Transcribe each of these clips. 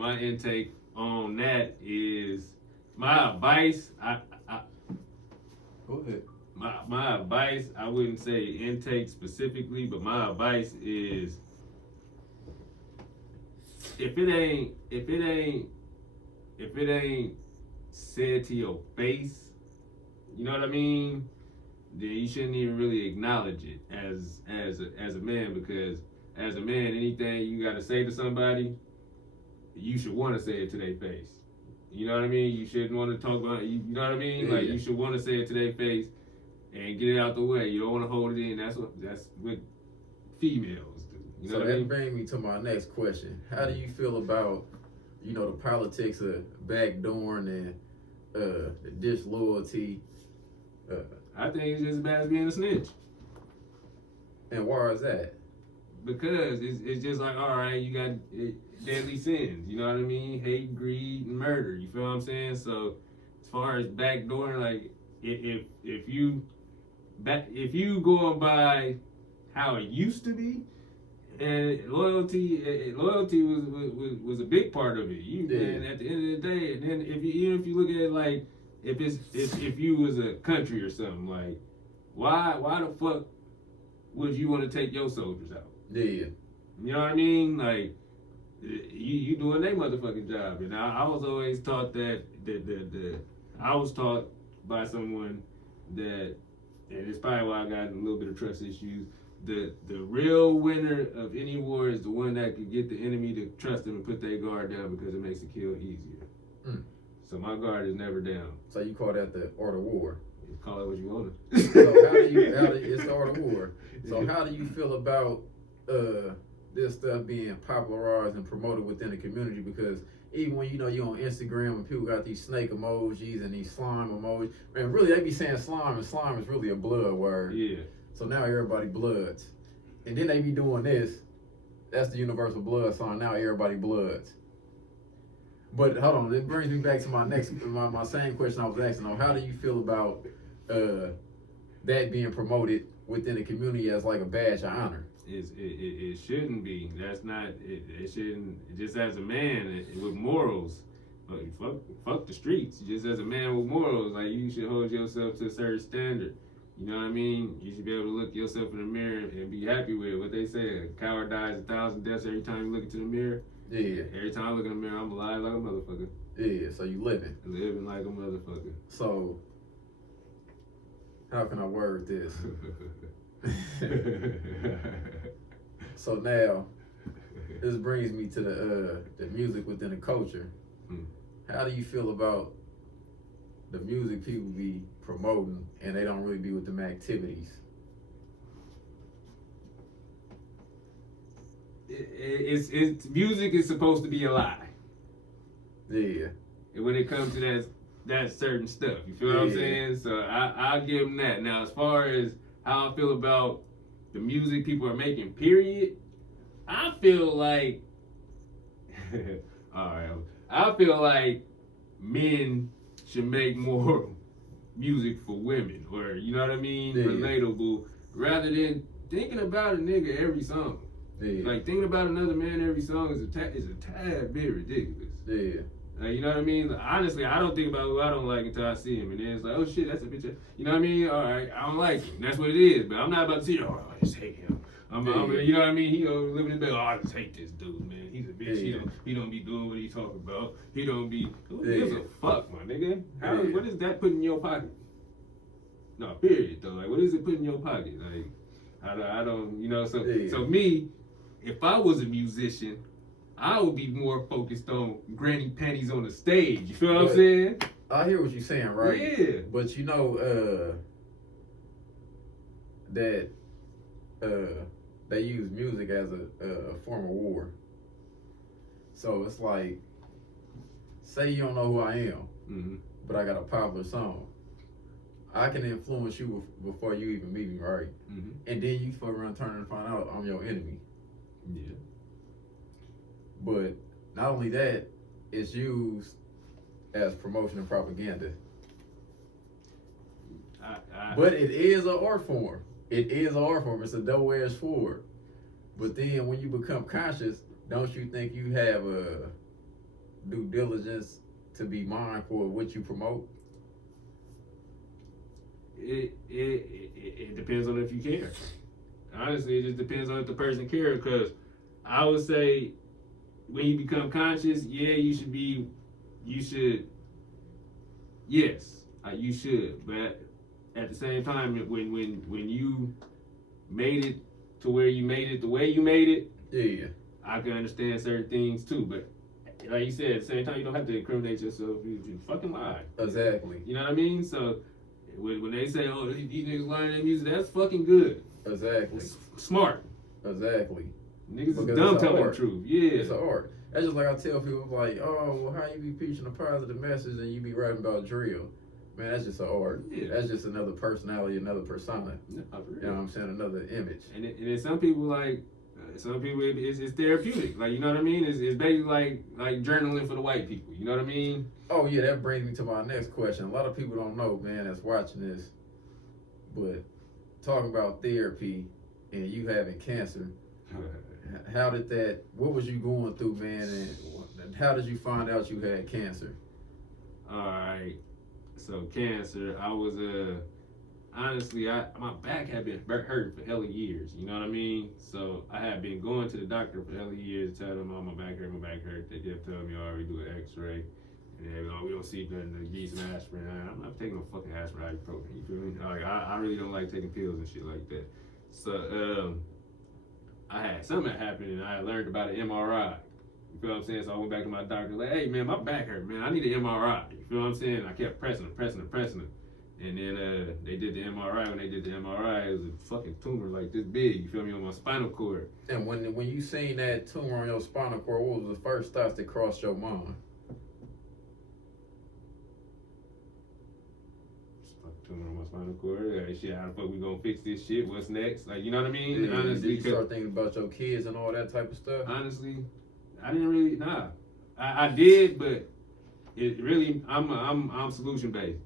my intake on that is my advice. Go ahead. My advice. I wouldn't say intake specifically, but my advice is if it ain't said to your face, you know what I mean? Then you shouldn't even really acknowledge it as a man, because as a man, anything you gotta say to somebody, you should want to say it to their face. You know what I mean? You shouldn't want to talk about it. You know what I mean? Yeah. Like, you should want to say it to their face and get it out the way. You don't want to hold it in. That's what females do. You know So what I that mean? brings me to my next question. How do you feel about, the politics of backdooring and the disloyalty? I think it's just as bad as being a snitch. And why is that? Because it's just like, all right, you got deadly sins. You know what I mean? Hate, greed, and murder. You feel what I'm saying? So as far as backdooring, like if you going by how it used to be, and loyalty was a big part of it. And at the end of the day, and then if you look at it like if you was a country or something, like why the fuck would you want to take your soldiers out? Yeah. You know what I mean? Like you doing their motherfucking job. And I was always taught that I was taught by someone that, and it's probably why I got a little bit of trust issues. The real winner of any war is the one that can get the enemy to trust them and put their guard down, because it makes the kill easier. So my guard is never down. So you call that the art of war? You call it what you want to. So how do it's the art of war. So how do you feel about this stuff being popularized and promoted within the community? Because even when you're on Instagram and people got these snake emojis and these slime emojis, and really they be saying slime, and slime is really a blood word. Yeah. So now everybody bloods. And then they be doing this. That's the universal blood sign. Now everybody bloods. But hold on, it brings me back to my same question I was asking. How do you feel about that being promoted within the community as like a badge of honor? It shouldn't be. That's not. It shouldn't. Just as a man with morals, fuck the streets. Just as a man with morals, like, you should hold yourself to a certain standard. You know what I mean? You should be able to look yourself in the mirror and be happy with it. What they say, a coward dies 1,000 deaths every time you look into the mirror. Yeah. Every time I look in the mirror, I'm alive like a motherfucker. Yeah, so you living. Living like a motherfucker. So, how can I word this? So now, this brings me to the music within the culture. How do you feel about the music people be promoting and they don't really be with them activities? It's music is supposed to be a lie. Yeah. When it comes to that certain stuff, you feel what I'm saying? So I'll give them that. Now, as far as how I feel about the music people are making, period, I feel like all right, I feel like men should make more music for women, or, you know what I mean, relatable, rather than thinking about a nigga every song. Like, thinking about another man every song is a tad bit ridiculous. Like, you know what I mean? Like, honestly, I don't think about who I don't like until I see him, and then it's like, oh shit, that's a bitch. You know what I mean? All right, I don't like him. That's what it is. But I'm not about to see, oh, I just hate him. You know what I mean? He living in bed. Oh, I just hate this dude, man. He's a bitch. He don't be doing what he talking about. He don't be. Who gives a fuck, my nigga? What is that put in your pocket? No, period though. Like, what is it put in your pocket? Like, I don't. You know. So me, if I was a musician, I would be more focused on granny panties on the stage. You feel what I'm saying? I hear what you're saying, right? Yeah. But that they use music as a form of war. So it's like, say you don't know who I am, but I got a popular song. I can influence you before you even meet me, right? And then you fuck around, turn and find out I'm your enemy. Yeah. But not only that, it's used as promotion and propaganda. But it is an art form. It is an art form. It's a double-edged sword. But then when you become conscious, don't you think you have due diligence to be mindful of what you promote? It depends on if you care. Honestly, it just depends on if the person cares. Because I would say when you become conscious, yeah, you should, yes, you should. But at the same time, when you made it to where you made it the way you made it, Yeah. I can understand certain things too. But like you said, at the same time, you don't have to incriminate yourself if you fucking lie. Exactly. You know what I mean? So when they say, oh, these niggas learning their music, that's fucking good. Exactly. It's smart. Exactly. Niggas is dumb telling the truth. Yeah. It's an art. That's just like I tell people, like, oh, well, how you be preaching a positive message and you be writing about drill? Man, that's just an art. Yeah. That's just another personality, another persona. No, you know what I'm saying? Another image. And then some people, like, it's therapeutic. Like, you know what I mean? It's basically like journaling for the white people. You know what I mean? Oh, yeah, that brings me to my next question. A lot of people don't know, man, that's watching this, but talking about therapy and you having cancer, how did that, what was you going through, man, and how did you find out you had cancer? Alright, so cancer, I was, honestly, my back had been hurt for hella years, you know what I mean? So I had been going to the doctor for hella years, telling them, oh, my back hurt. They kept telling me, oh, we do an x-ray, and then, oh, we don't see nothing, give you some aspirin. I'm not taking no fucking aspirin, ibuprofen, you feel me? Like, I really don't like taking pills and shit like that. So, I had something that happened, and I learned about an MRI. You feel what I'm saying? So I went back to my doctor, like, hey, man, my back hurt, man. I need an MRI. You feel what I'm saying? I kept pressing it. And then they did the MRI. When they did the MRI, it was a fucking tumor like this big, you feel me, on my spinal cord. And when you seen that tumor on your spinal cord, what was the first thoughts that crossed your mind? Tumor on my spinal cord. Like, shit, how the fuck we gonna fix this shit? What's next? Like, you know what I mean? Yeah, honestly, did you start thinking about your kids and all that type of stuff? Honestly, I didn't really. Nah, I did, but it really, I'm solution based.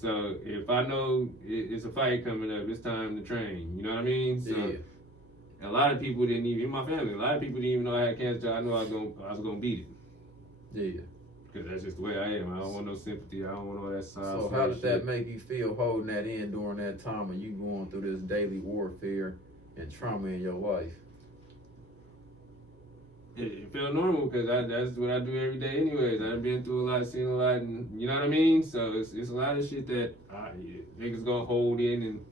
So if I know it's a fight coming up, it's time to train. You know what I mean? So yeah. A lot of people didn't even, in my family, a lot of people didn't even know I had cancer. I knew I was gonna beat it. Yeah. Because that's just the way I am. I don't want no sympathy. I don't want all that side. So how did that make you feel holding that in during that time when you going through this daily warfare and trauma in your life? It felt normal because that's what I do every day anyways. I've been through a lot, seen a lot, and you know what I mean? So it's a lot of shit that niggas gonna hold in and